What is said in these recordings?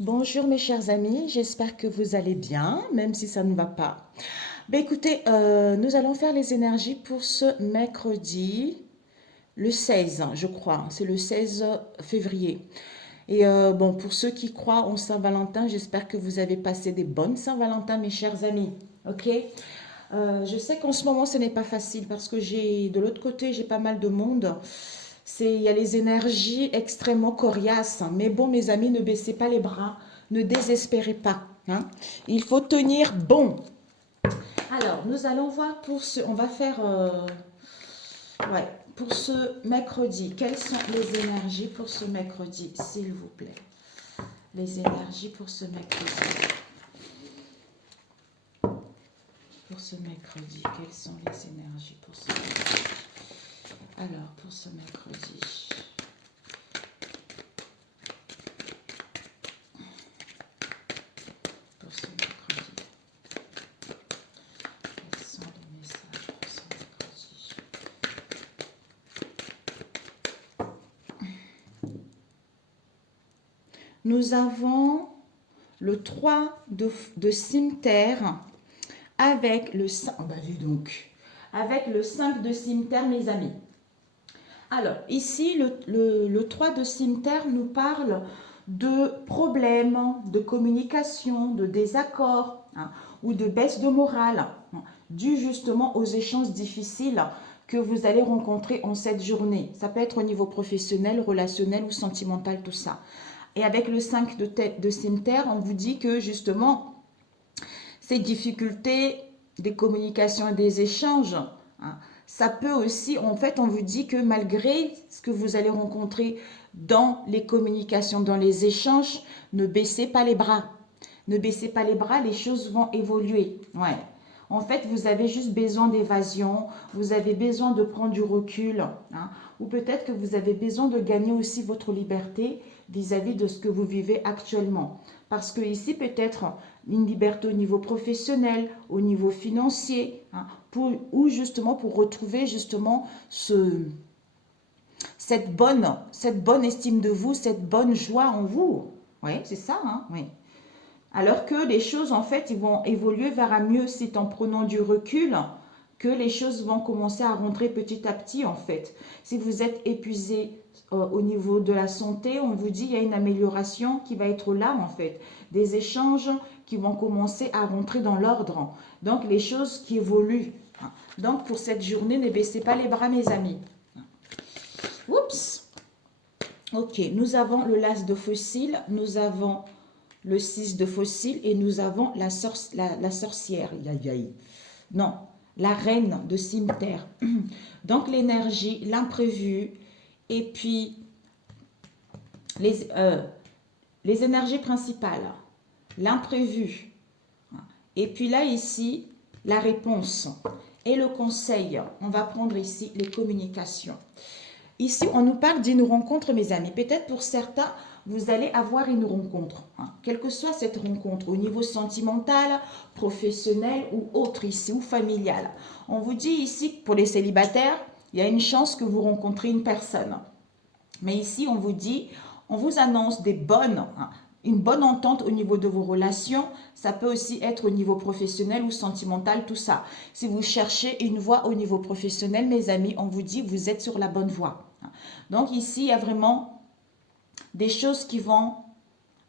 Bonjour mes chers amis, j'espère que vous allez bien, même si ça ne va pas. Ben écoutez, nous allons faire les énergies pour ce mercredi, le 16, je crois, c'est le 16 février. Et bon, pour ceux qui croient en Saint-Valentin, j'espère que vous avez passé des bonnes Saint-Valentin, mes chers amis. Ok? Je sais qu'en ce moment, ce n'est pas facile parce que de l'autre côté, j'ai pas mal de monde. Il y a les énergies extrêmement coriaces. Mais bon, mes amis, ne baissez pas les bras, ne désespérez pas, hein. Il faut tenir bon. Alors, nous allons voir on va faire, ouais, pour ce mercredi. Quelles sont les énergies pour ce mercredi, s'il vous plaît? Les énergies pour ce mercredi. Pour ce mercredi, quelles sont les énergies pour ce mercredi? Alors, pour ce mercredi. Pour ce mercredi. Quels sont les messages pour ce mercredi? Nous avons le 3 de cimetière avec le 5, oh bah dis donc, avec le 5 de cimetière, mes amis. Alors, ici, le 3 de cimetière nous parle de problèmes, de communication, de désaccords, hein, ou de baisse de morale, hein, dû justement aux échanges difficiles que vous allez rencontrer en cette journée. Ça peut être au niveau professionnel, relationnel ou sentimental, tout ça. Et avec le 5 de cimetière, on vous dit que justement, ces difficultés des communications et des échanges, hein, ça peut aussi, en fait, on vous dit que malgré ce que vous allez rencontrer dans les communications, dans les échanges, ne baissez pas les bras. Ne baissez pas les bras, les choses vont évoluer. Ouais. En fait, vous avez juste besoin d'évasion, vous avez besoin de prendre du recul, hein, ou peut-être que vous avez besoin de gagner aussi votre liberté vis-à-vis de ce que vous vivez actuellement. Parce que ici, peut-être une liberté au niveau professionnel, au niveau financier, hein, ou justement pour retrouver justement cette bonne estime de vous, cette bonne joie en vous. Oui, c'est ça, hein, oui. Alors que les choses, en fait, ils vont évoluer vers un mieux. C'est en prenant du recul que les choses vont commencer à rentrer petit à petit, en fait. Si vous êtes épuisé au niveau de la santé, on vous dit qu'il y a une amélioration qui va être là, en fait. Des échanges qui vont commencer à rentrer dans l'ordre. Donc, les choses qui évoluent. Donc, pour cette journée, ne baissez pas les bras, mes amis. Oups! Ok, nous avons le las de fossile, nous avons le 6 de fossile et nous avons la sorcière. Non, la reine de cimetière. Donc l'énergie, l'imprévu et puis les, euh, les énergies principales, l'imprévu. Et puis là, ici, la réponse et le conseil. On va prendre ici les communications. Ici, on nous parle d'une rencontre, mes amis. Peut-être pour certains, vous allez avoir une rencontre. Hein. Quelle que soit cette rencontre, au niveau sentimental, professionnel ou autre ici, ou familial. On vous dit ici, pour les célibataires, il y a une chance que vous rencontrez une personne. Mais ici, on vous dit, on vous annonce une bonne entente au niveau de vos relations. Ça peut aussi être au niveau professionnel ou sentimental, tout ça. Si vous cherchez une voie au niveau professionnel, mes amis, on vous dit, vous êtes sur la bonne voie. Donc ici, il y a vraiment des choses qui vont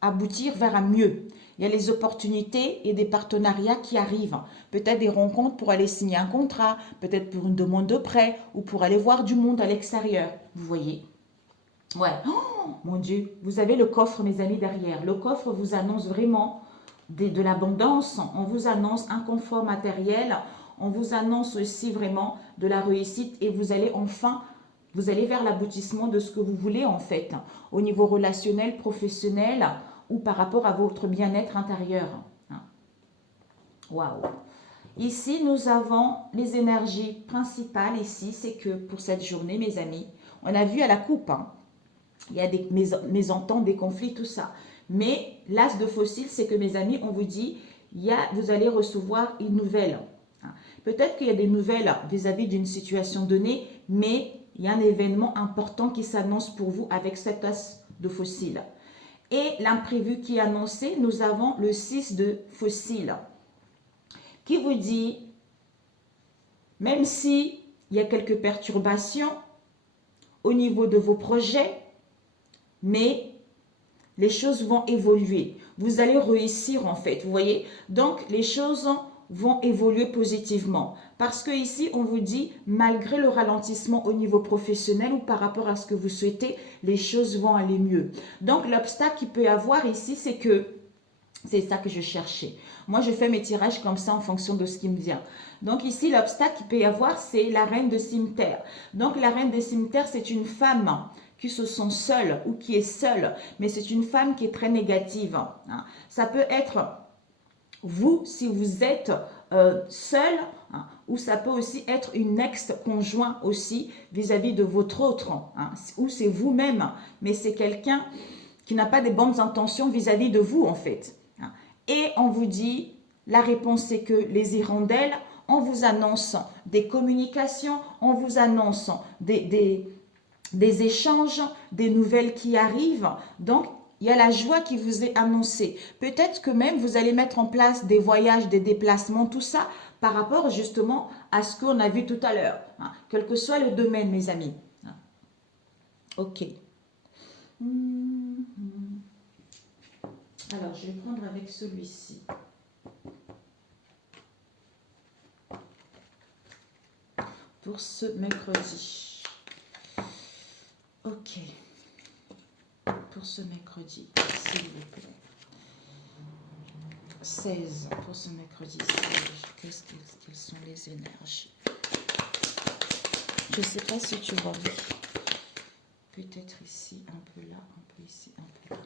aboutir vers un mieux. Il y a les opportunités et des partenariats qui arrivent. Peut-être des rencontres pour aller signer un contrat, peut-être pour une demande de prêt ou pour aller voir du monde à l'extérieur. Vous voyez? Ouais. Oh, mon Dieu, vous avez le coffre, mes amis, derrière. Le coffre vous annonce vraiment de l'abondance. On vous annonce un confort matériel. On vous annonce aussi vraiment de la réussite et vous allez enfin, vous allez vers l'aboutissement de ce que vous voulez en fait, au niveau relationnel, professionnel ou par rapport à votre bien-être intérieur. Waouh! Ici, nous avons les énergies principales. Ici, c'est que pour cette journée, mes amis, on a vu à la coupe, hein, il y a des mésententes, des conflits, tout ça. Mais l'as de fossile, c'est que mes amis, on vous dit, vous allez recevoir une nouvelle. Peut-être qu'il y a des nouvelles vis-à-vis d'une situation donnée, mais il y a un événement important qui s'annonce pour vous avec cet as de fossile. Et l'imprévu qui est annoncé, nous avons le 6 de fossiles, qui vous dit, même si il y a quelques perturbations au niveau de vos projets, mais les choses vont évoluer. Vous allez réussir en fait, vous voyez. Donc, les choses vont évoluer positivement. Parce que ici, on vous dit, malgré le ralentissement au niveau professionnel ou par rapport à ce que vous souhaitez, les choses vont aller mieux. Donc, l'obstacle qu'il peut y avoir ici, c'est que, c'est ça que je cherchais. Moi, je fais mes tirages comme ça en fonction de ce qui me vient. Donc ici, l'obstacle qu'il peut y avoir, c'est la reine de cimetière. Donc, la reine de cimetière, c'est une femme qui se sent seule ou qui est seule, mais c'est une femme qui est très négative. Hein. Ça peut être vous, si vous êtes seul, hein, ou ça peut aussi être une ex-conjoint aussi vis-à-vis de votre autre, hein, ou c'est vous-même, mais c'est quelqu'un qui n'a pas de bonnes intentions vis-à-vis de vous en fait. Hein. Et on vous dit, la réponse c'est que les hirondelles, on vous annonce des communications, on vous annonce des échanges, des nouvelles qui arrivent. Donc, il y a la joie qui vous est annoncée. Peut-être que même vous allez mettre en place des voyages, des déplacements, tout ça, par rapport justement à ce qu'on a vu tout à l'heure. Hein, quel que soit le domaine, mes amis. Hein. Ok. Alors, je vais prendre avec celui-ci. Pour ce mercredi. Ok. Pour ce mercredi, s'il vous plaît. 16 pour ce mercredi. Quelles sont les énergies? Je ne sais pas si tu vois. Peut-être ici, un peu là, un peu ici, un peu là.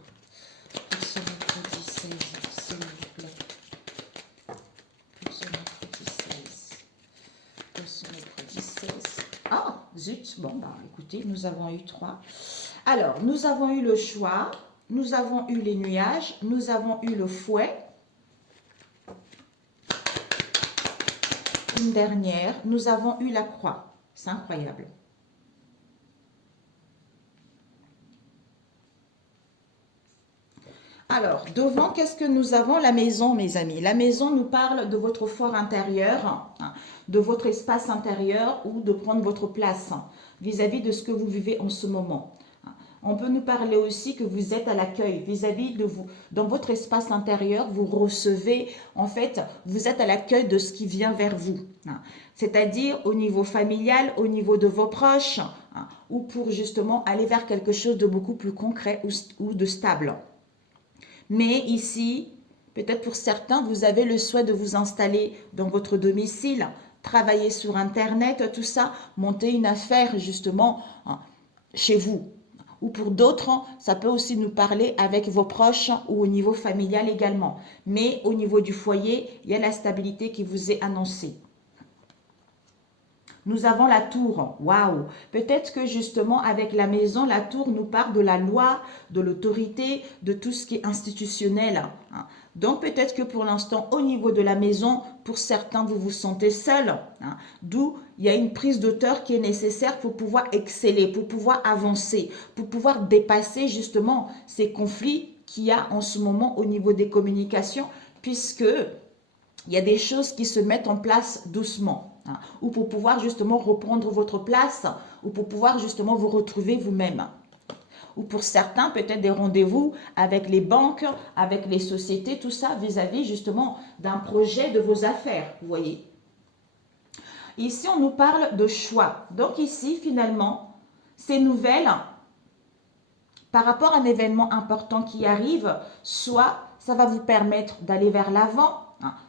Pour ce mercredi 16, s'il vous plaît. Pour ce mercredi 16. Pour ce mercredi 16. Ah, zut. Bon, bah écoutez, nous avons eu 3. Alors, nous avons eu le choix, nous avons eu les nuages, nous avons eu le fouet. Une dernière, nous avons eu la croix. C'est incroyable. Alors, devant, qu'est-ce que nous avons? La maison, mes amis. La maison nous parle de votre fort intérieur, hein, de votre espace intérieur ou de prendre votre place vis-à-vis de ce que vous vivez en ce moment. On peut nous parler aussi que vous êtes à l'accueil vis-à-vis de vous. Dans votre espace intérieur, vous recevez, en fait, vous êtes à l'accueil de ce qui vient vers vous. C'est-à-dire au niveau familial, au niveau de vos proches, ou pour justement aller vers quelque chose de beaucoup plus concret ou de stable. Mais ici, peut-être pour certains, vous avez le souhait de vous installer dans votre domicile, travailler sur Internet, tout ça, monter une affaire justement chez vous. Ou pour d'autres, ça peut aussi nous parler avec vos proches ou au niveau familial également. Mais au niveau du foyer, il y a la stabilité qui vous est annoncée. Nous avons la tour. Waouh! Peut-être que justement avec la maison, la tour nous parle de la loi, de l'autorité, de tout ce qui est institutionnel. Donc peut-être que pour l'instant, au niveau de la maison, pour certains, vous vous sentez seul. D'où il y a une prise d'auteur qui est nécessaire pour pouvoir exceller, pour pouvoir avancer, pour pouvoir dépasser justement ces conflits qu'il y a en ce moment au niveau des communications, puisque il y a des choses qui se mettent en place doucement. Ou pour pouvoir justement reprendre votre place, ou pour pouvoir justement vous retrouver vous-même. Ou pour certains, peut-être des rendez-vous avec les banques, avec les sociétés, tout ça vis-à-vis justement d'un projet de vos affaires, vous voyez. Ici, on nous parle de choix. Donc ici, finalement, ces nouvelles, par rapport à un événement important qui arrive, soit ça va vous permettre d'aller vers l'avant,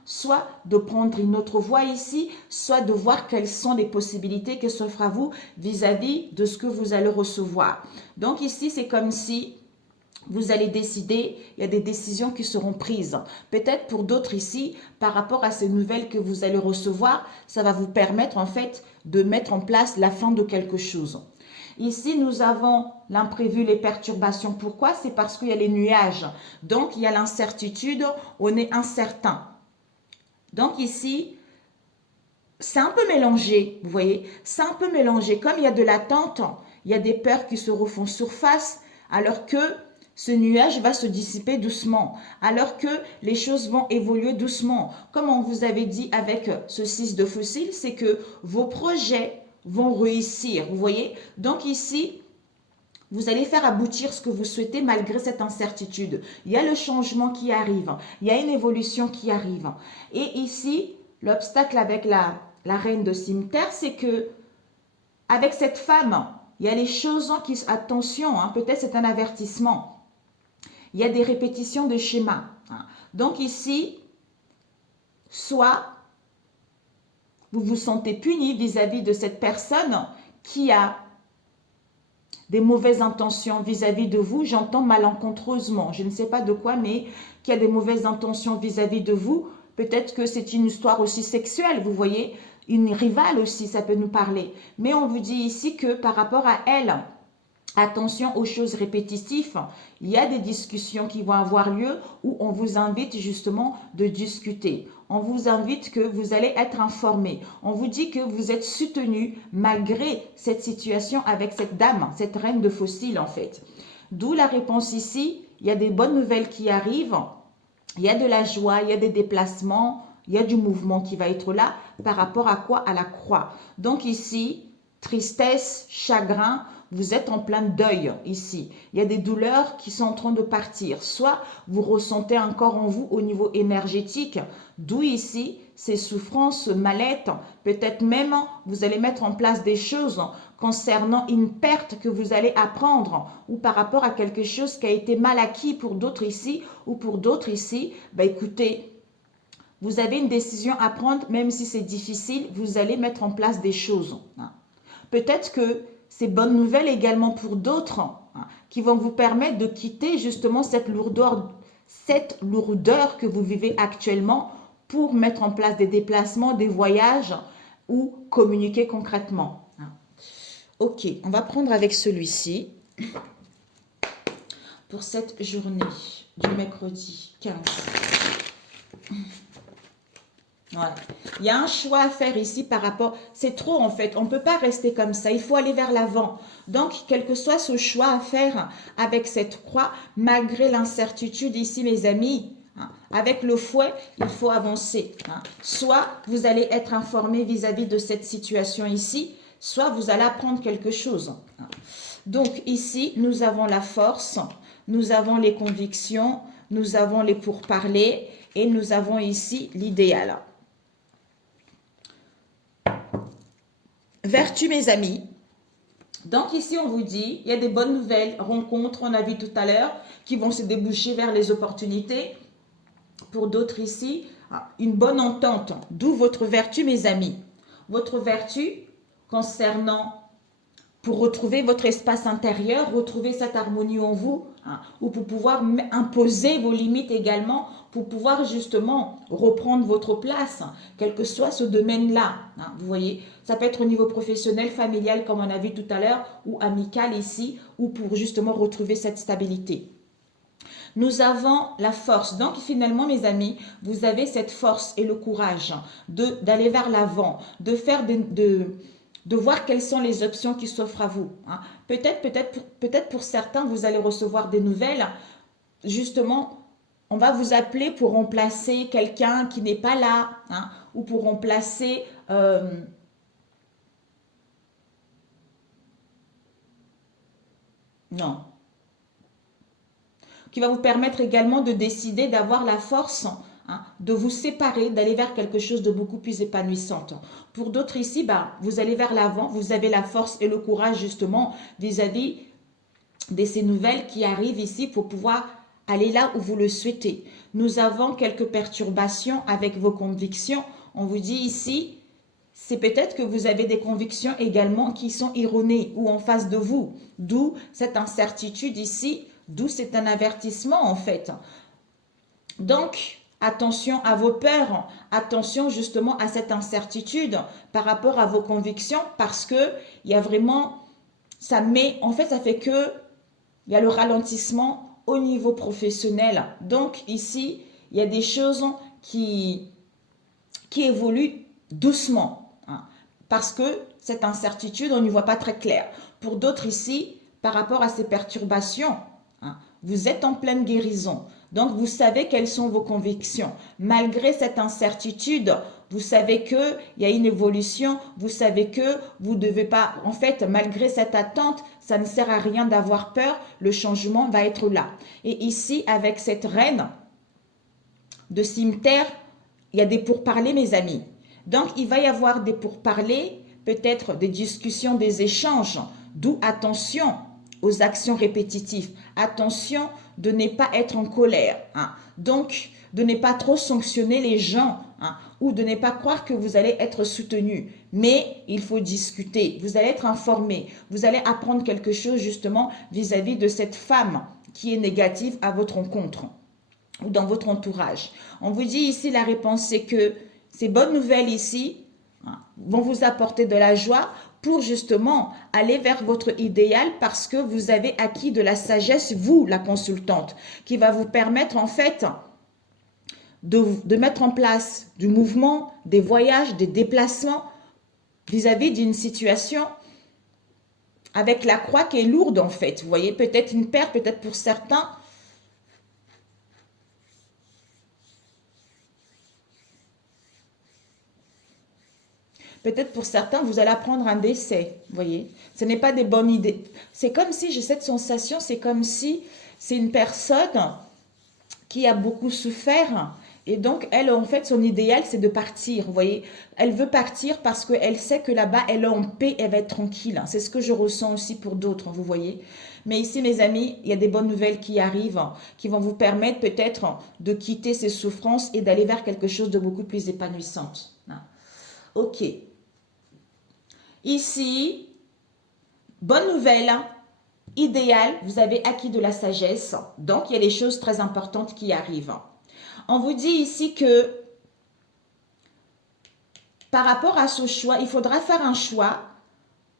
soit de prendre une autre voie ici, soit de voir quelles sont les possibilités que s'offrent à vous vis-à-vis de ce que vous allez recevoir. Donc ici, c'est comme si vous allez décider, il y a des décisions qui seront prises. Peut-être pour d'autres ici, par rapport à ces nouvelles que vous allez recevoir, ça va vous permettre en fait de mettre en place la fin de quelque chose. Ici, nous avons l'imprévu, les perturbations. Pourquoi? C'est parce qu'il y a les nuages. Donc, il y a l'incertitude, on est incertain. Donc ici, c'est un peu mélangé, vous voyez, c'est un peu mélangé. Comme il y a de l'attente, il y a des peurs qui se refont surface, alors que ce nuage va se dissiper doucement, alors que les choses vont évoluer doucement. Comme on vous avait dit avec ce 6 de fossile, c'est que vos projets vont réussir, vous voyez. Donc ici, vous allez faire aboutir ce que vous souhaitez malgré cette incertitude. Il y a le changement qui arrive, il y a une évolution qui arrive. Et ici, l'obstacle avec la reine de cimetière, c'est que avec cette femme, il y a les choses qui... Attention, peut-être c'est un avertissement. Il y a des répétitions de schémas. Donc ici, soit vous vous sentez puni vis-à-vis de cette personne qui a des mauvaises intentions vis-à-vis de vous, j'entends malencontreusement, je ne sais pas de quoi, mais qui a des mauvaises intentions vis-à-vis de vous. Peut-être que c'est une histoire aussi sexuelle, vous voyez, une rivale aussi, ça peut nous parler. Mais on vous dit ici que par rapport à elle, attention aux choses répétitives, il y a des discussions qui vont avoir lieu où on vous invite justement de discuter. On vous invite que vous allez être informé. On vous dit que vous êtes soutenu malgré cette situation avec cette dame, cette reine de fossiles en fait. D'où la réponse ici, il y a des bonnes nouvelles qui arrivent, il y a de la joie, il y a des déplacements, il y a du mouvement qui va être là par rapport à quoi? À la croix. Donc ici, tristesse, chagrin, vous êtes en plein deuil ici. Il y a des douleurs qui sont en train de partir. Soit vous ressentez encore en vous au niveau énergétique, d'où ici ces souffrances, ce mal-être. Peut-être même vous allez mettre en place des choses concernant une perte que vous allez apprendre ou par rapport à quelque chose qui a été mal acquis pour d'autres ici ou pour d'autres ici. Écoutez, vous avez une décision à prendre, même si c'est difficile, vous allez mettre en place des choses. Peut-être que c'est bonne nouvelle également pour d'autres qui vont vous permettre de quitter justement cette lourdeur que vous vivez actuellement pour mettre en place des déplacements, des voyages ou communiquer concrètement. Ok, on va prendre avec celui-ci pour cette journée du mercredi 15. Voilà. Il y a un choix à faire ici par rapport... C'est trop en fait, on ne peut pas rester comme ça, il faut aller vers l'avant. Donc, quel que soit ce choix à faire avec cette croix, malgré l'incertitude ici, mes amis, avec le fouet, il faut avancer. Soit vous allez être informé vis-à-vis de cette situation ici, soit vous allez apprendre quelque chose. Donc ici, nous avons la force, nous avons les convictions, nous avons les pourparlers et nous avons ici l'idéal. Vertu, mes amis. Donc ici, on vous dit, il y a des bonnes nouvelles, rencontres, on a vu tout à l'heure, qui vont se déboucher vers les opportunités. Pour d'autres ici, une bonne entente. D'où votre vertu, mes amis. Votre vertu concernant, pour retrouver votre espace intérieur, retrouver cette harmonie en vous, ou pour pouvoir imposer vos limites également, pour pouvoir justement reprendre votre place, quel que soit ce domaine-là. Vous voyez, ça peut être au niveau professionnel, familial, comme on a vu tout à l'heure, ou amical ici, ou pour justement retrouver cette stabilité. Nous avons la force. Donc finalement, mes amis, vous avez cette force et le courage d'aller vers l'avant, de faire de voir quelles sont les options qui s'offrent à vous. Peut-être pour certains, vous allez recevoir des nouvelles. Justement, on va vous appeler pour remplacer quelqu'un qui n'est pas là, ou pour remplacer... non. Qui va vous permettre également de décider d'avoir la force de vous séparer, d'aller vers quelque chose de beaucoup plus épanouissant. Pour d'autres ici, vous allez vers l'avant, vous avez la force et le courage justement vis-à-vis de ces nouvelles qui arrivent ici pour pouvoir aller là où vous le souhaitez. Nous avons quelques perturbations avec vos convictions. On vous dit ici, c'est peut-être que vous avez des convictions également qui sont erronées ou en face de vous. D'où cette incertitude ici, d'où c'est un avertissement en fait. Donc, attention à vos peurs, attention justement à cette incertitude par rapport à vos convictions parce que il y a vraiment, ça fait que il y a le ralentissement au niveau professionnel. Donc ici, il y a des choses qui évoluent doucement parce que cette incertitude, on n'y voit pas très clair. Pour d'autres ici, par rapport à ces perturbations, vous êtes en pleine guérison. Donc, vous savez quelles sont vos convictions. Malgré cette incertitude, vous savez qu'il y a une évolution, vous savez que vous ne devez pas, en fait, malgré cette attente, ça ne sert à rien d'avoir peur, le changement va être là. Et ici, avec cette reine de cimetière, il y a des pourparlers, mes amis. Donc, il va y avoir des pourparlers, peut-être des discussions, des échanges, d'où attention aux actions répétitives. Attention de ne pas être en colère. Hein. Donc, de ne pas trop sanctionner les gens, hein, ou de ne pas croire que vous allez être soutenu. Mais il faut discuter. Vous allez être informé. Vous allez apprendre quelque chose justement vis-à-vis de cette femme qui est négative à votre rencontre ou dans votre entourage. On vous dit ici, la réponse, c'est que ces bonnes nouvelles ici, hein, vont vous apporter de la joie pour justement aller vers votre idéal parce que vous avez acquis de la sagesse, vous, la consultante, qui va vous permettre en fait de mettre en place du mouvement, des voyages, des déplacements vis-à-vis d'une situation avec la croix qui est lourde en fait. Vous voyez, peut-être une perte, peut-être pour certains. Peut-être pour certains, vous allez apprendre un décès, vous voyez. Ce n'est pas des bonnes idées. C'est comme si, j'ai cette sensation, c'est comme si c'est une personne qui a beaucoup souffert et donc elle, en fait, son idéal, c'est de partir, vous voyez. Elle veut partir parce qu'elle sait que là-bas, elle est en paix, elle va être tranquille. C'est ce que je ressens aussi pour d'autres, vous voyez. Mais ici, mes amis, il y a des bonnes nouvelles qui arrivent, qui vont vous permettre peut-être de quitter ces souffrances et d'aller vers quelque chose de beaucoup plus épanouissant. Ok. Ici, bonne nouvelle, idéal, vous avez acquis de la sagesse. Donc, il y a des choses très importantes qui arrivent. On vous dit ici que par rapport à ce choix, il faudra faire un choix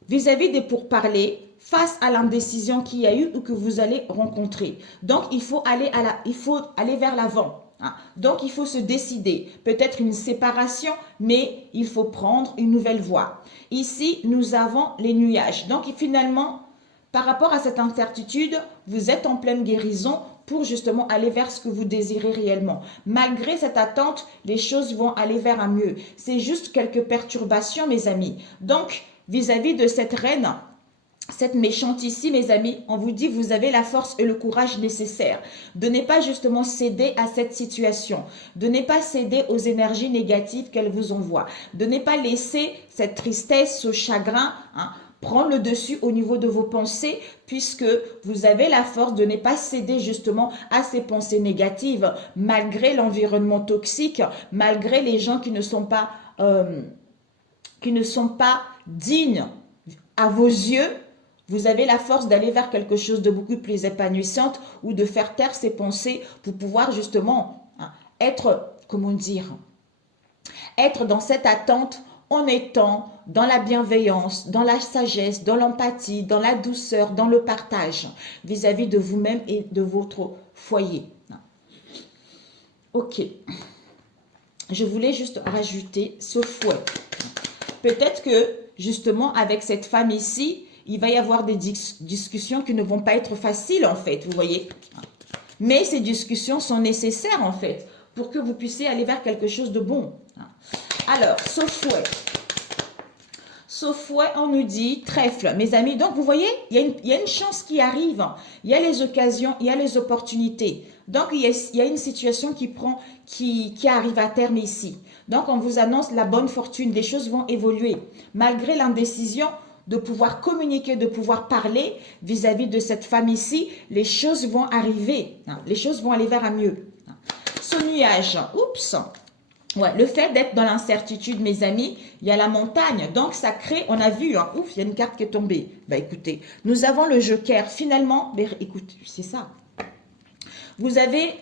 vis-à-vis des pourparlers face à l'indécision qu'il y a eu ou que vous allez rencontrer. Donc, il faut aller vers l'avant. Donc, il faut se décider. Peut-être une séparation, mais il faut prendre une nouvelle voie. Ici, nous avons les nuages. Donc, finalement, par rapport à cette incertitude, vous êtes en pleine guérison pour justement aller vers ce que vous désirez réellement. Malgré cette attente, les choses vont aller vers un mieux. C'est juste quelques perturbations, mes amis. Donc, vis-à-vis de cette reine, cette méchante ici, mes amis, on vous dit vous avez la force et le courage nécessaires de ne pas justement céder à cette situation, de ne pas céder aux énergies négatives qu'elle vous envoie, de ne pas laisser cette tristesse, ce chagrin, prendre le dessus au niveau de vos pensées, puisque vous avez la force de ne pas céder justement à ces pensées négatives, malgré l'environnement toxique, malgré les gens qui ne sont pas dignes à vos yeux. Vous avez la force d'aller vers quelque chose de beaucoup plus épanouissant ou de faire taire ces pensées pour pouvoir justement être, comment dire, être dans cette attente en étant dans la bienveillance, dans la sagesse, dans l'empathie, dans la douceur, dans le partage vis-à-vis de vous-même et de votre foyer. Ok. Je voulais juste rajouter ce fouet. Peut-être que justement avec cette femme ici, il va y avoir des discussions qui ne vont pas être faciles en fait, vous voyez. Mais ces discussions sont nécessaires en fait pour que vous puissiez aller vers quelque chose de bon. Alors, ce fouet. Ce fouet, on nous dit trèfle, mes amis. Donc, vous voyez, il y a une chance qui arrive. Il y a les occasions, il y a les opportunités. Donc, il y a une situation qui arrive à terme ici. Donc, on vous annonce la bonne fortune. Les choses vont évoluer. Malgré l'indécision de pouvoir communiquer, de pouvoir parler vis-à-vis de cette femme ici, les choses vont arriver. Les choses vont aller vers un mieux. Ce nuage, oups. Ouais, le fait d'être dans l'incertitude, mes amis, il y a la montagne. Donc, ça crée, on a vu, ouf, il y a une carte qui est tombée. Bah, écoutez, nous avons le joker. Finalement, écoute, c'est ça. Vous avez,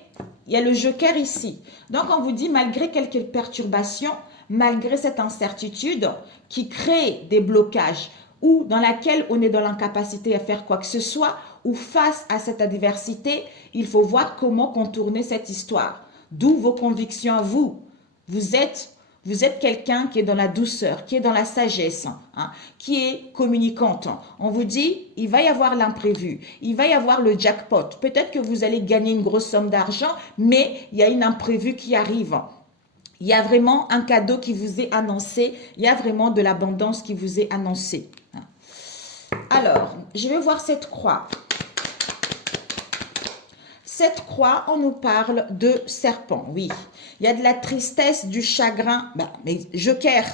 il y a le joker ici. Donc, on vous dit, malgré quelques perturbations, malgré cette incertitude qui crée des blocages ou dans laquelle on est dans l'incapacité à faire quoi que ce soit, ou face à cette adversité, il faut voir comment contourner cette histoire. D'où vos convictions à vous. Vous êtes Vous êtes quelqu'un qui est dans la douceur, qui est dans la sagesse, hein, qui est communicante. On vous dit, il va y avoir l'imprévu, il va y avoir le jackpot. Peut-être que vous allez gagner une grosse somme d'argent, mais il y a une imprévue qui arrive. Il y a vraiment un cadeau qui vous est annoncé, il y a vraiment de l'abondance qui vous est annoncée. Alors, je vais voir cette croix. Cette croix, on nous parle de serpent, oui. Il y a de la tristesse, du chagrin, mais joker,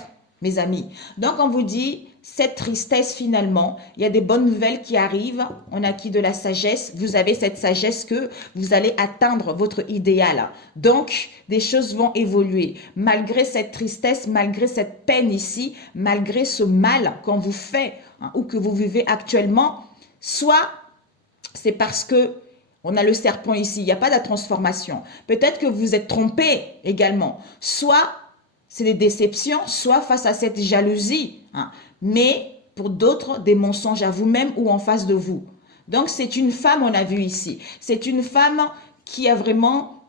mes amis. Donc, on vous dit, cette tristesse, finalement, il y a des bonnes nouvelles qui arrivent. On a acquis de la sagesse. Vous avez cette sagesse que vous allez atteindre votre idéal. Donc, des choses vont évoluer. Malgré cette tristesse, malgré cette peine ici, malgré ce mal qu'on vous fait hein, ou que vous vivez actuellement, soit c'est parce que on a le serpent ici, il n'y a pas de transformation. Peut-être que vous êtes trompé également. Soit c'est des déceptions, soit face à cette jalousie. Hein. Mais pour d'autres, des mensonges à vous-même ou en face de vous. Donc c'est une femme, on a vu ici. C'est une femme qui a vraiment,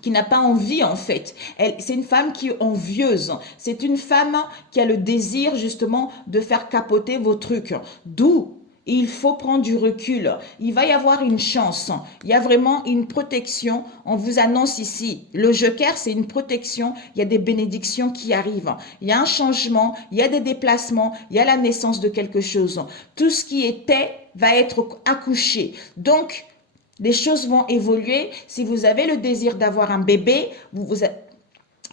qui n'a pas envie en fait. C'est une femme qui est envieuse. C'est une femme qui a le désir justement de faire capoter vos trucs. D'où il faut prendre du recul. Il va y avoir une chance. Il y a vraiment une protection. On vous annonce ici. Le joker, c'est une protection. Il y a des bénédictions qui arrivent. Il y a un changement. Il y a des déplacements. Il y a la naissance de quelque chose. Tout ce qui était va être accouché. Donc, les choses vont évoluer. Si vous avez le désir d'avoir un bébé,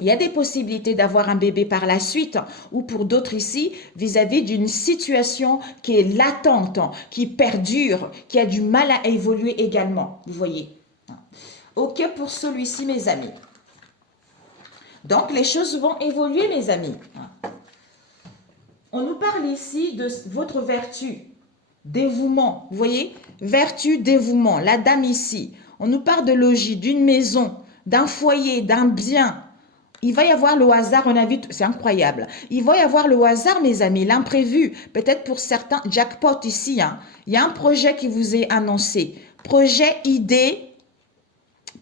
il y a des possibilités d'avoir un bébé par la suite ou pour d'autres ici vis-à-vis d'une situation qui est latente, qui perdure, qui a du mal à évoluer également. Vous voyez. Ok pour celui-ci mes amis. Donc les choses vont évoluer mes amis. On nous parle ici de votre vertu, dévouement. Vous voyez, vertu, dévouement. La dame ici. On nous parle de logis, d'une maison, d'un foyer, d'un bien. Il va y avoir le hasard, on a vu, c'est incroyable. Il va y avoir le hasard, mes amis, l'imprévu. Peut-être pour certains, jackpot ici. Hein. Il y a un projet qui vous est annoncé. Projet, idée,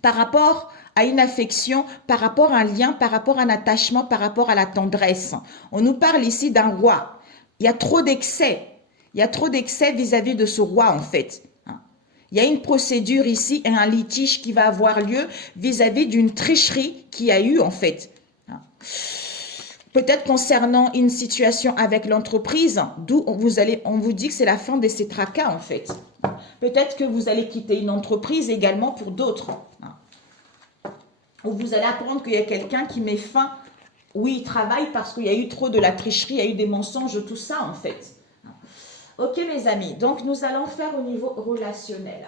par rapport à une affection, par rapport à un lien, par rapport à un attachement, par rapport à la tendresse. On nous parle ici d'un roi. Il y a trop d'excès. Il y a trop d'excès vis-à-vis de ce roi, en fait. Il y a une procédure ici et un litige qui va avoir lieu vis-à-vis d'une tricherie qu'il y a eu en fait. Peut-être concernant une situation avec l'entreprise, d'où on vous dit que c'est la fin de ces tracas en fait. Peut-être que vous allez quitter une entreprise également pour d'autres. Ou vous allez apprendre qu'il y a quelqu'un qui met fin, oui, il travaille parce qu'il y a eu trop de la tricherie, il y a eu des mensonges, tout ça en fait. Ok mes amis, donc nous allons faire au niveau relationnel.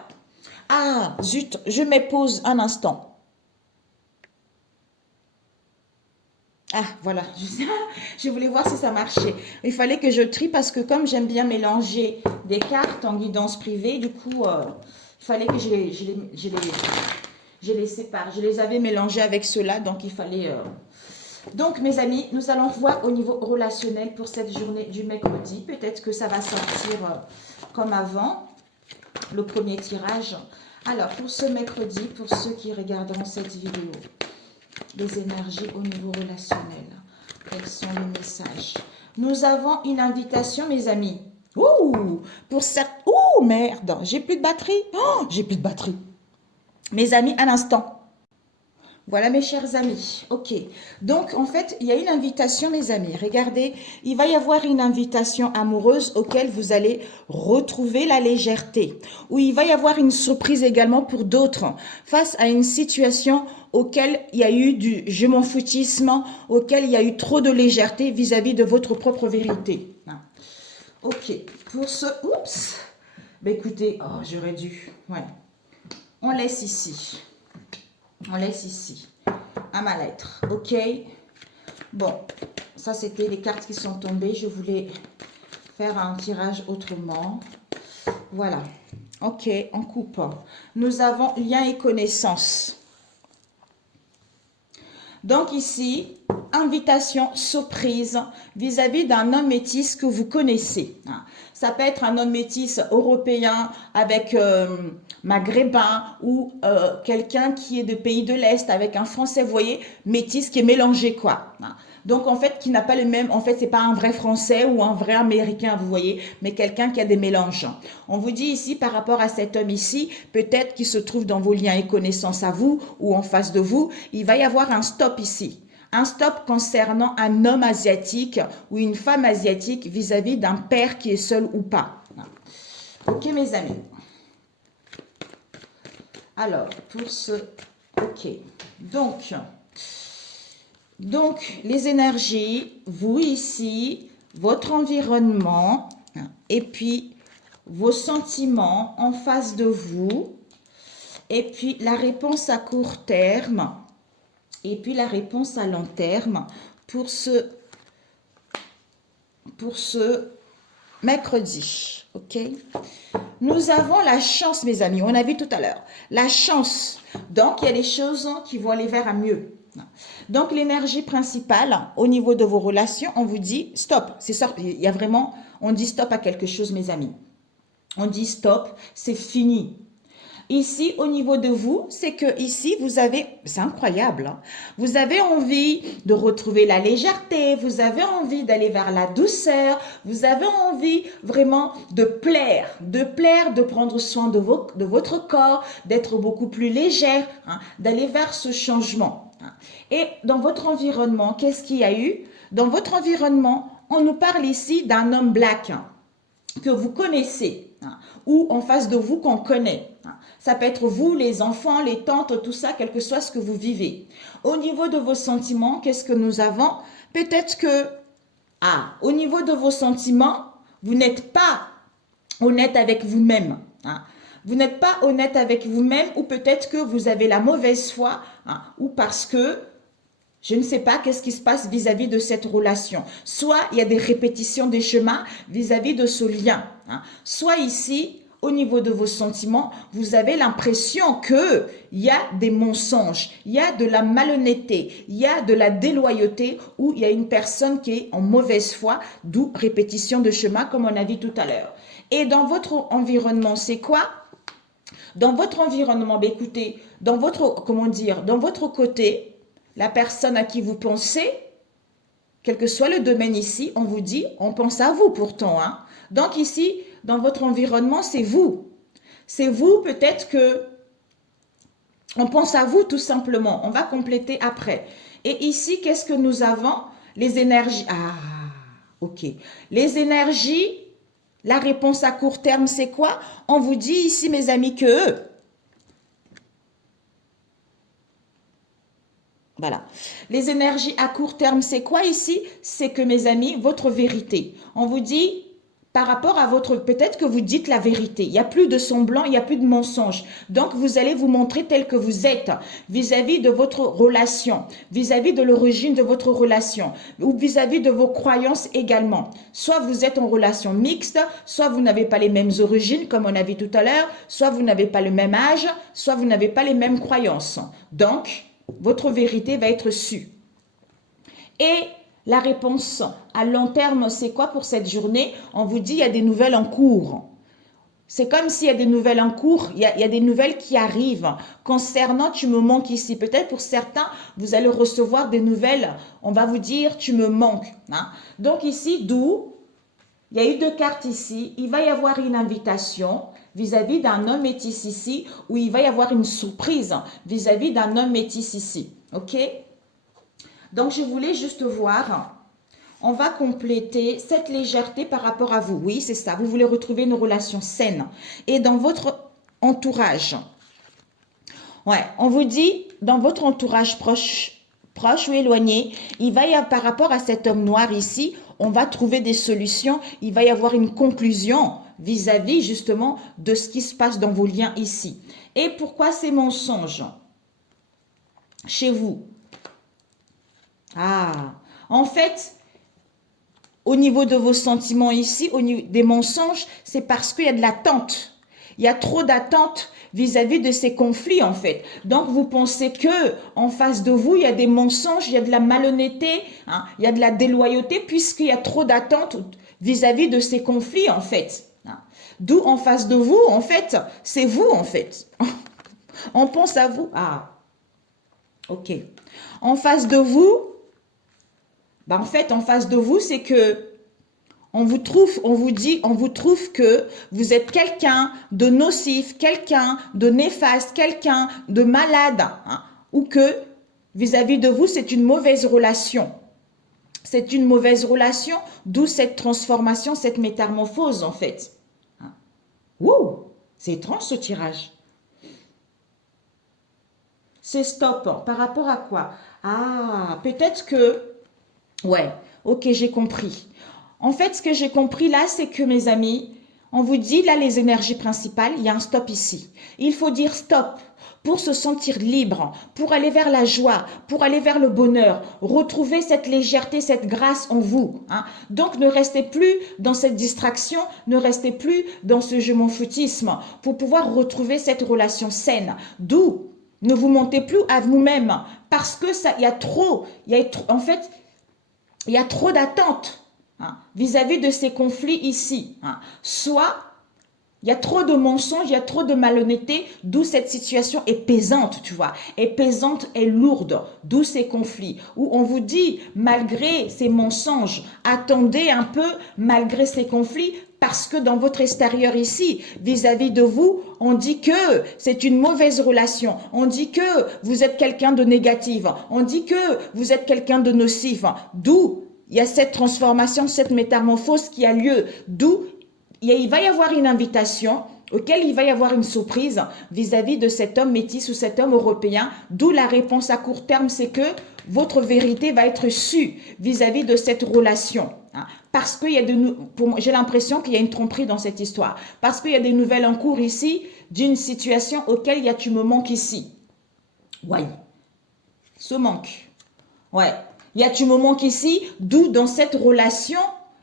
Ah, zut, je me pose un instant. Ah, voilà, je voulais voir si ça marchait. Il fallait que je trie parce que comme j'aime bien mélanger des cartes en guidance privée, du coup, il fallait que je les sépare. Je les avais mélangées avec ceux-là, donc il fallait... Donc, mes amis, nous allons voir au niveau relationnel pour cette journée du mercredi. Peut-être que ça va sortir comme avant, le premier tirage. Alors, pour ce mercredi, pour ceux qui regarderont cette vidéo, les énergies au niveau relationnel, quels sont les messages? Nous avons une invitation, mes amis. Ouh, pour certains... Ouh, merde, j'ai plus de batterie. Oh, j'ai plus de batterie. Mes amis, un instant. Voilà mes chers amis, ok. Donc en fait, il y a une invitation mes amis. Regardez, il va y avoir une invitation amoureuse auquel vous allez retrouver la légèreté. Ou il va y avoir une surprise également pour d'autres face à une situation auquel il y a eu du je m'en foutisme, auquel il y a eu trop de légèreté vis-à-vis de votre propre vérité. Ok, pour ce... Oups. Ben écoutez, oh j'aurais dû... Ouais. On laisse ici. On laisse ici, à ma lettre, ok. Bon, ça c'était les cartes qui sont tombées. Je voulais faire un tirage autrement. Voilà, ok, on coupe. Nous avons lien et connaissance. Donc ici, invitation surprise vis-à-vis d'un homme métis que vous connaissez. Ça peut être un homme métis européen avec maghrébin ou quelqu'un qui est de pays de l'Est avec un français, vous voyez, métis qui est mélangé quoi. Donc en fait qui n'a pas le même, en fait c'est pas un vrai français ou un vrai américain, vous voyez, mais quelqu'un qui a des mélanges. On vous dit ici par rapport à cet homme ici, peut-être qu'il se trouve dans vos liens et connaissances à vous ou en face de vous, il va y avoir un stop ici. Un stop concernant un homme asiatique ou une femme asiatique vis-à-vis d'un père qui est seul ou pas. Ok mes amis. Alors, pour ce... Ok. Donc, les énergies, vous ici, votre environnement, et puis vos sentiments en face de vous, et puis la réponse à court terme, et puis la réponse à long terme pour ce mercredi. Ok? Nous avons la chance, mes amis, on a vu tout à l'heure, la chance. Donc, il y a des choses qui vont aller vers à mieux. Donc, l'énergie principale, au niveau de vos relations, on vous dit stop. C'est ça, il y a vraiment, on dit stop à quelque chose, mes amis. On dit stop, c'est fini. Ici, au niveau de vous, c'est que ici, vous avez, c'est incroyable, hein, vous avez envie de retrouver la légèreté, vous avez envie d'aller vers la douceur, vous avez envie vraiment de plaire, de prendre soin de votre corps, d'être beaucoup plus légère, hein, d'aller vers ce changement. Et dans votre environnement, qu'est-ce qu'il y a eu? Dans votre environnement, on nous parle ici d'un homme black que vous connaissez, hein, ou en face de vous qu'on connaît. Ça peut être vous, les enfants, les tantes, tout ça, quel que soit ce que vous vivez. Au niveau de vos sentiments, qu'est-ce que nous avons? Peut-être que, au niveau de vos sentiments, vous n'êtes pas honnête avec vous-même. Hein. Vous n'êtes pas honnête avec vous-même ou peut-être que vous avez la mauvaise foi, hein, ou parce que je ne sais pas qu'est-ce qui se passe vis-à-vis de cette relation. Soit il y a des répétitions des chemins vis-à-vis de ce lien. Hein. Soit ici, au niveau de vos sentiments, vous avez l'impression qu'il y a des mensonges, il y a de la malhonnêteté, il y a de la déloyauté ou il y a une personne qui est en mauvaise foi, d'où répétition de chemin comme on a dit tout à l'heure. Et dans votre environnement, c'est quoi? Dans votre environnement, écoutez, dans votre, dans votre côté, la personne à qui vous pensez, quel que soit le domaine ici, on vous dit, on pense à vous pourtant. Hein. Donc ici, dans votre environnement, c'est vous. C'est vous, peut-être que on pense à vous tout simplement. On va compléter après. Et ici, qu'est-ce que nous avons? Les énergies. Ok. Les énergies, la réponse à court terme, c'est quoi? On vous dit ici, mes amis, que... Voilà. Les énergies à court terme, c'est quoi ici? C'est que, mes amis, votre vérité. On vous dit, par rapport à votre... Peut-être que vous dites la vérité. Il n'y a plus de semblant, il n'y a plus de mensonge. Donc, vous allez vous montrer tel que vous êtes vis-à-vis de votre relation, vis-à-vis de l'origine de votre relation ou vis-à-vis de vos croyances également. Soit vous êtes en relation mixte, soit vous n'avez pas les mêmes origines, comme on a vu tout à l'heure, soit vous n'avez pas le même âge, soit vous n'avez pas les mêmes croyances. Donc, votre vérité va être sue. Et la réponse à long terme, c'est quoi pour cette journée? On vous dit, il y a des nouvelles en cours. C'est comme s'il y a des nouvelles en cours, il y a des nouvelles qui arrivent concernant tu me manques ici. Peut-être pour certains, vous allez recevoir des nouvelles, on va vous dire tu me manques. Hein? Donc ici, d'où, il y a eu 2 cartes ici, il va y avoir une invitation vis-à-vis d'un homme métis ici, ou il va y avoir une surprise vis-à-vis d'un homme métis ici. Ok? Donc, je voulais juste voir, on va compléter cette légèreté par rapport à vous. Oui, c'est ça. Vous voulez retrouver une relation saine. Et dans votre entourage, ouais, on vous dit, dans votre entourage proche ou éloigné, il va y avoir, par rapport à cet homme noir ici, on va trouver des solutions. Il va y avoir une conclusion vis-à-vis justement de ce qui se passe dans vos liens ici. Et pourquoi ces mensonges chez vous? En fait, au niveau de vos sentiments ici, au niveau des mensonges, c'est parce qu'il y a de l'attente. Il y a trop d'attentes vis-à-vis de ces conflits, en fait. Donc, vous pensez que en face de vous, il y a des mensonges, il y a de la malhonnêteté, hein, il y a de la déloyauté, puisqu'il y a trop d'attentes vis-à-vis de ces conflits, en fait. Hein. D'où en face de vous, en fait, c'est vous, en fait. On pense à vous. Ah, ok. En face de vous, ben en fait, en face de vous, c'est que on vous trouve que vous êtes quelqu'un de nocif, quelqu'un de néfaste, quelqu'un de malade, hein, ou que vis-à-vis de vous, c'est une mauvaise relation. C'est une mauvaise relation, d'où cette transformation, cette métamorphose en fait. Hein. Ouh, c'est étrange ce tirage. C'est stop. Par rapport à quoi? Ah, peut-être que... Ouais, ok, j'ai compris. En fait, ce que j'ai compris là, c'est que mes amis, on vous dit là les énergies principales, il y a un stop ici. Il faut dire stop pour se sentir libre, pour aller vers la joie, pour aller vers le bonheur, retrouver cette légèreté, cette grâce en vous. Hein. Donc ne restez plus dans cette distraction, ne restez plus dans ce je m'en foutisme pour pouvoir retrouver cette relation saine. D'où ne vous mentez plus à vous-même parce que ça, il y a trop, en fait, il y a trop d'attentes. Hein, vis-à-vis de ces conflits ici. Hein. Soit il y a trop de mensonges, il y a trop de malhonnêteté, d'où cette situation est pesante, tu vois, est pesante et lourde, d'où ces conflits, où on vous dit, malgré ces mensonges, attendez un peu, malgré ces conflits, parce que dans votre extérieur ici, vis-à-vis de vous, on dit que c'est une mauvaise relation, on dit que vous êtes quelqu'un de négatif, on dit que vous êtes quelqu'un de nocif, d'où il y a cette transformation, cette métamorphose qui a lieu, d'où il va y avoir une invitation auquel il va y avoir une surprise vis-à-vis de cet homme métis ou cet homme européen, d'où la réponse à court terme, c'est que votre vérité va être sue vis-à-vis de cette relation. Hein, parce que j'ai l'impression qu'il y a une tromperie dans cette histoire, parce qu'il y a des nouvelles en cours ici d'une situation auquel il y a tu me manques ici. Ouais, ce manque. Ouais. Il y a tu me manques ici, d'où dans cette relation,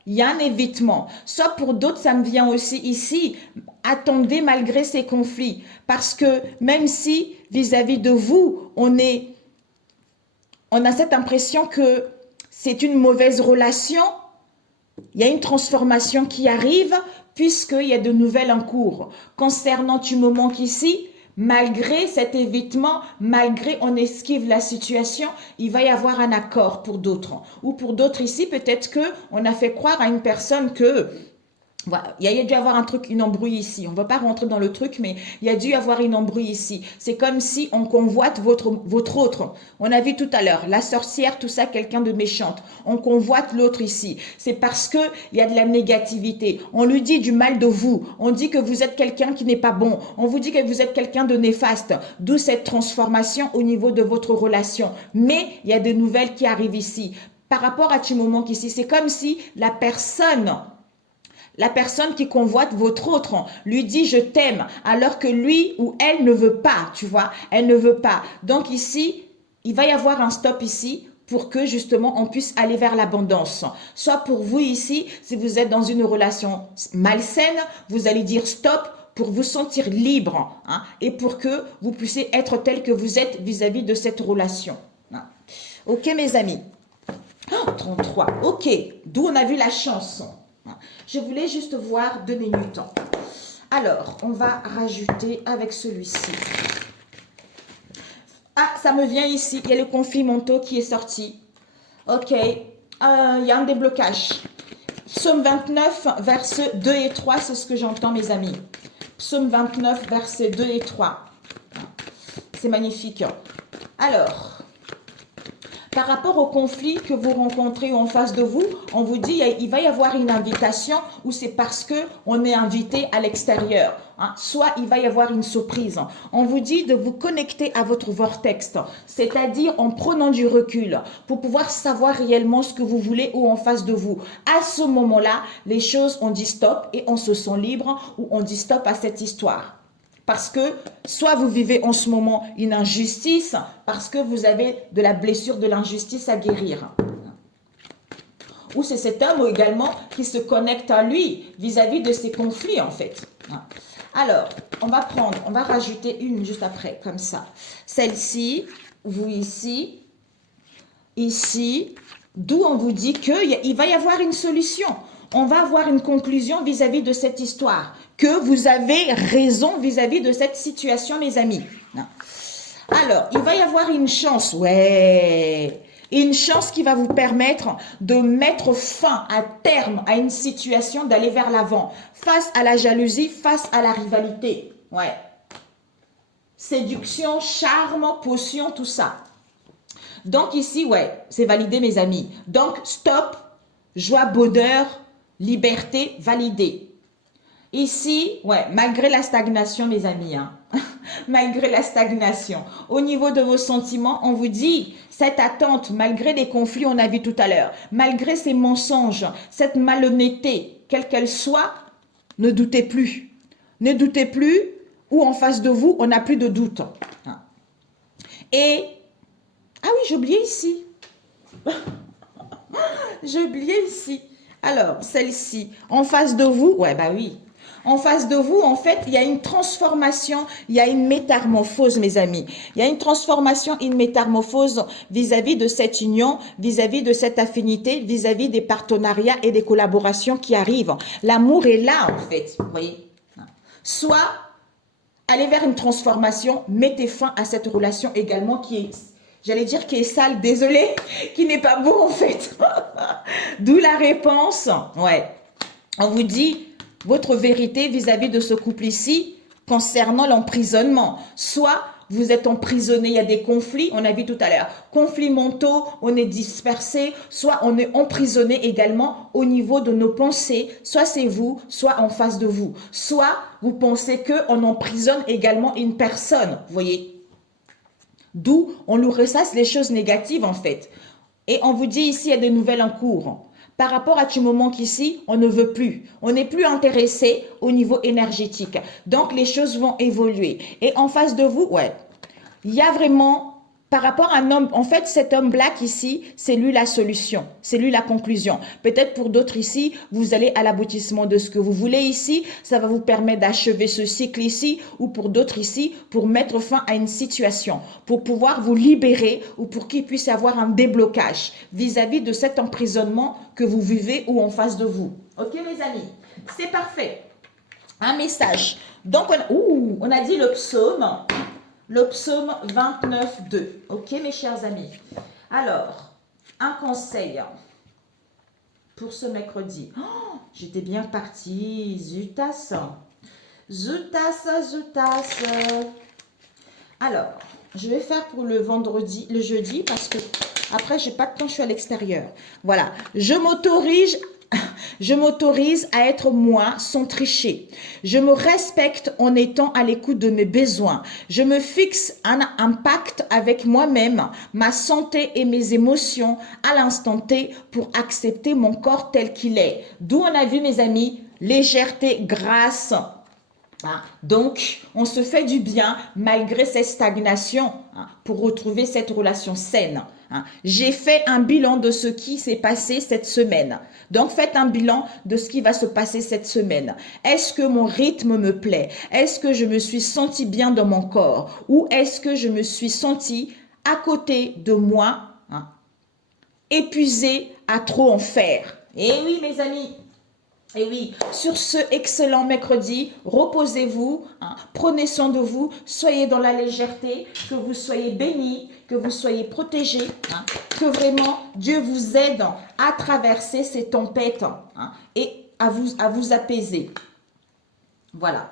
il y a un évitement. Soit pour d'autres, ça me vient aussi ici, attendez malgré ces conflits. Parce que même si vis-à-vis de vous, on a cette impression que c'est une mauvaise relation, il y a une transformation qui arrive puisqu'il y a de nouvelles en cours. Concernant tu me manques ici, malgré cet évitement, malgré on esquive la situation, il va y avoir un accord pour d'autres. Ou pour d'autres ici, peut-être qu'on a fait croire à une personne que... Voilà. Il y a dû y avoir un truc, une embrouille ici. On ne va pas rentrer dans le truc, mais il y a dû y avoir une embrouille ici. C'est comme si on convoite votre autre. On a vu tout à l'heure, la sorcière, tout ça, quelqu'un de méchante. On convoite l'autre ici. C'est parce que il y a de la négativité. On lui dit du mal de vous. On dit que vous êtes quelqu'un qui n'est pas bon. On vous dit que vous êtes quelqu'un de néfaste. D'où cette transformation au niveau de votre relation. Mais il y a des nouvelles qui arrivent ici. Par rapport à ce moment ici, c'est comme si la personne qui convoite votre autre lui dit je t'aime alors que lui ou elle ne veut pas, tu vois, elle ne veut pas. Donc ici, il va y avoir un stop ici pour que justement on puisse aller vers l'abondance. Soit pour vous ici, si vous êtes dans une relation malsaine, vous allez dire stop pour vous sentir libre hein, et pour que vous puissiez être tel que vous êtes vis-à-vis de cette relation. Hein. Ok mes amis. Oh, 33, ok, d'où on a vu la chance. Je voulais juste voir, donnez-nous le temps. Alors, on va rajouter avec celui-ci. Ah, ça me vient ici. Il y a le conflit mentaux qui est sorti. Ok. Il y a un déblocage. Psaume 29, versets 2 et 3, c'est ce que j'entends, mes amis. Psaume 29, versets 2 et 3. C'est magnifique. Alors... Par rapport au conflit que vous rencontrez en face de vous, on vous dit il va y avoir une invitation ou c'est parce que on est invité à l'extérieur. Hein. Soit il va y avoir une surprise. On vous dit de vous connecter à votre vortex, c'est-à-dire en prenant du recul pour pouvoir savoir réellement ce que vous voulez ou en face de vous. À ce moment-là, les choses, on dit stop et on se sent libre ou on dit stop à cette histoire. Parce que soit vous vivez en ce moment une injustice, parce que vous avez de la blessure de l'injustice à guérir. Ou c'est cet homme également qui se connecte à lui vis-à-vis de ses conflits en fait. Alors, on va rajouter une juste après, comme ça. Celle-ci, vous ici, ici, d'où on vous dit qu'il va y avoir une solution. On va avoir une conclusion vis-à-vis de cette histoire. Que vous avez raison vis-à-vis de cette situation, mes amis. Alors, il va y avoir une chance, ouais. Une chance qui va vous permettre de mettre fin à terme à une situation, d'aller vers l'avant. Face à la jalousie, face à la rivalité. Ouais. Séduction, charme, potion, tout ça. Donc ici, ouais, c'est validé, mes amis. Donc, stop, joie, bonheur, liberté, validé. Ici, ouais, malgré la stagnation, mes amis, hein, malgré la stagnation, au niveau de vos sentiments, on vous dit, cette attente, malgré les conflits, on a vu tout à l'heure, malgré ces mensonges, cette malhonnêteté, quelle qu'elle soit, ne doutez plus. Ne doutez plus, ou en face de vous, on n'a plus de doute. Et, ah oui, j'ai oublié ici. J'ai oublié ici. Alors, celle-ci, en face de vous, ouais, bah oui. En face de vous, en fait, il y a une transformation, il y a une métamorphose, mes amis. Il y a une transformation, une métamorphose vis-à-vis de cette union, vis-à-vis de cette affinité, vis-à-vis des partenariats et des collaborations qui arrivent. L'amour est là, en fait, vous voyez. Soit, allez vers une transformation, mettez fin à cette relation également qui est... J'allais dire qui est sale, désolé, qui n'est pas beau en fait. D'où la réponse. Ouais. On vous dit votre vérité vis-à-vis de ce couple ici concernant l'emprisonnement. Soit vous êtes emprisonné, il y a des conflits, on a vu tout à l'heure. Conflits mentaux, on est dispersé, soit on est emprisonné également au niveau de nos pensées. Soit c'est vous, soit en face de vous. Soit vous pensez qu'on emprisonne également une personne, vous voyez. D'où on nous ressasse les choses négatives en fait. Et on vous dit ici, il y a des nouvelles en cours. Par rapport à ce moment qu'ici, on ne veut plus. On n'est plus intéressé au niveau énergétique. Donc, les choses vont évoluer. Et en face de vous, ouais, il y a vraiment... Par rapport à un homme, en fait, cet homme black ici, c'est lui la solution, c'est lui la conclusion. Peut-être pour d'autres ici, vous allez à l'aboutissement de ce que vous voulez ici, ça va vous permettre d'achever ce cycle ici, ou pour d'autres ici, pour mettre fin à une situation, pour pouvoir vous libérer, ou pour qu'il puisse y avoir un déblocage vis-à-vis de cet emprisonnement que vous vivez ou en face de vous. Ok, mes amis, c'est parfait. Un message. Donc, on a dit le psaume. Le psaume 29, 2. Ok, mes chers amis. Alors, un conseil pour ce mercredi. Oh, j'étais bien partie. Zutas. Alors, je vais faire pour le jeudi, parce que après, j'ai pas de temps, je suis à l'extérieur. Voilà. Je m'autorise à être moi sans tricher. Je me respecte en étant à l'écoute de mes besoins. Je me fixe un pacte avec moi-même, ma santé et mes émotions à l'instant T pour accepter mon corps tel qu'il est. D'où on a vu, mes amis, légèreté, grâce. Donc, on se fait du bien malgré cette stagnation pour retrouver cette relation saine. J'ai fait un bilan de ce qui s'est passé cette semaine. Donc, faites un bilan de ce qui va se passer cette semaine. Est-ce que mon rythme me plaît? Est-ce que je me suis senti bien dans mon corps? Ou est-ce que je me suis senti à côté de moi, épuisée à trop en faire? Eh oui, mes amis. Et oui, sur ce excellent mercredi, reposez-vous, prenez soin de vous, soyez dans la légèreté, que vous soyez bénis, que vous soyez protégés, que vraiment Dieu vous aide à traverser ces tempêtes et à vous apaiser. Voilà.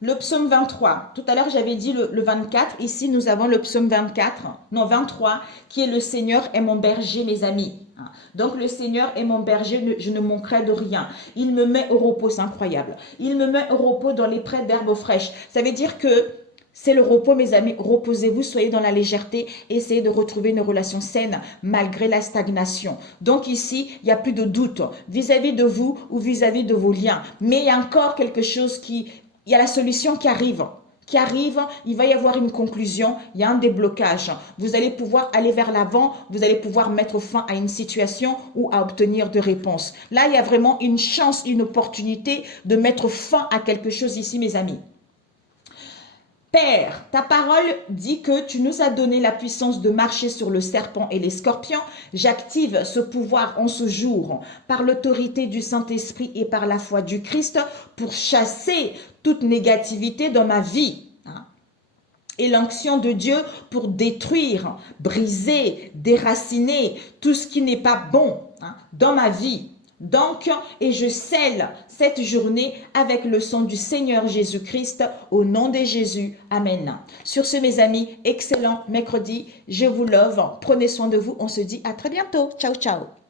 Le psaume 23, tout à l'heure j'avais dit le 24, ici nous avons le psaume 23, qui est le Seigneur est mon berger, mes amis. Donc le Seigneur est mon berger, je ne manquerai de rien. Il me met au repos, c'est incroyable. Il me met au repos dans les prés d'herbes fraîches. Ça veut dire que c'est le repos, mes amis. Reposez-vous, soyez dans la légèreté, essayez de retrouver une relation saine malgré la stagnation. Donc ici, il n'y a plus de doute vis-à-vis de vous ou vis-à-vis de vos liens. Mais il y a encore quelque chose il y a la solution qui arrive, il va y avoir une conclusion, il y a un déblocage. Vous allez pouvoir aller vers l'avant, vous allez pouvoir mettre fin à une situation ou à obtenir de réponses. Là, il y a vraiment une chance, une opportunité de mettre fin à quelque chose ici, mes amis. Père, ta parole dit que tu nous as donné la puissance de marcher sur le serpent et les scorpions. J'active ce pouvoir en ce jour par l'autorité du Saint-Esprit et par la foi du Christ pour chasser toute négativité dans ma vie. Et l'onction de Dieu pour détruire, briser, déraciner tout ce qui n'est pas bon dans ma vie. Donc, et je scelle cette journée avec le sang du Seigneur Jésus-Christ au nom de Jésus. Amen. Sur ce, mes amis, excellent mercredi. Je vous love. Prenez soin de vous. On se dit à très bientôt. Ciao, ciao.